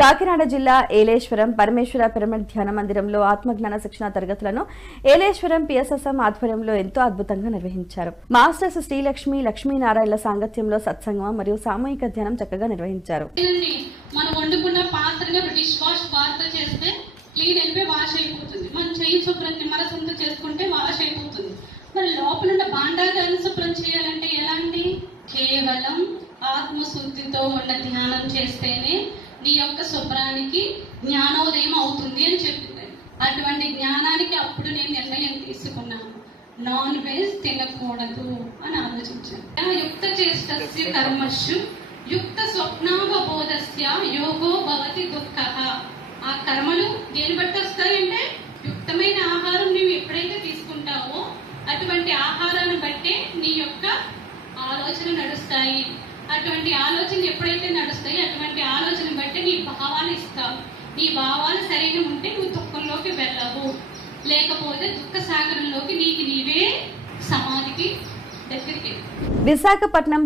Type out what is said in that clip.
కాకినాడ జిల్లా ఏలేశ్వరం పరమేశ్వర పిరమిడ్ ధ్యాన మందిరంలో ఆత్మజ్ఞాన శిక్షణ తరగతులను ఏలేశ్వరం పిఎస్ఎస్ఎం ఆధ్వర్యంలో ఎంతో అద్భుతంగా నిర్వహించారు. మాస్టర్స్ శ్రీలక్ష్మి లక్ష్మీనారాయణల సాంగత్యంలో సత్సంగం మరియు సామూహిక ధ్యానం చక్కగా నిర్వహించారు. మనం వండుకున్న పాత్రగా డిష్ వాష్ వాటర్ చేస్తే క్లీన్ అయిపోయి వాష్ అయిపోతుంది. మనం చెయ్యి శుభ్రం నిమ్మరసంతో చేసుకుంటే వాష్ అయిపోతుంది. మరి లోపల ఉన్న భాండాగాన్ని శుభ్రం చేయాలంటే ఎలాంటి కేవలం ఆత్మశుద్ధితో ఉన్న ధ్యానం చేస్తేనే నీ యొక్క శుభ్రానికి జ్ఞానోదయం అవుతుంది అని చెప్పింది. అటువంటి జ్ఞానానికి అప్పుడు నేను నిర్ణయం తీసుకున్నాను, నాన్ వెజ్ తినకూడదు అని ఆలోచించాను. యుక్త చేష్టస్య కర్మషు యుక్త స్వప్నావబోధస్య యోగో భవతి దుఃఖః. ఆ కర్మలు దేని బట్టి వస్తాయంటే యుక్తమైన ఆహారం నువ్వు ఎప్పుడైతే తీసుకుంటావో అటువంటి ఆహారాన్ని బట్టే నీ యొక్క ఆలోచన నడుస్తాయి. అటువంటి ఆలోచన ఎప్పుడైతే నడుస్తాయి అటువంటి ఆలోచన బట్టి నీ భావాలు ఇస్తావు. నీ భావాలు సరైన ఉంటే నువ్వు దుఃఖంలోకి వెళ్ళవు, లేకపోతే దుఃఖ సాగరంలోకి నీకు నీవే సమాధికి దగ్గరికి. విశాఖపట్నం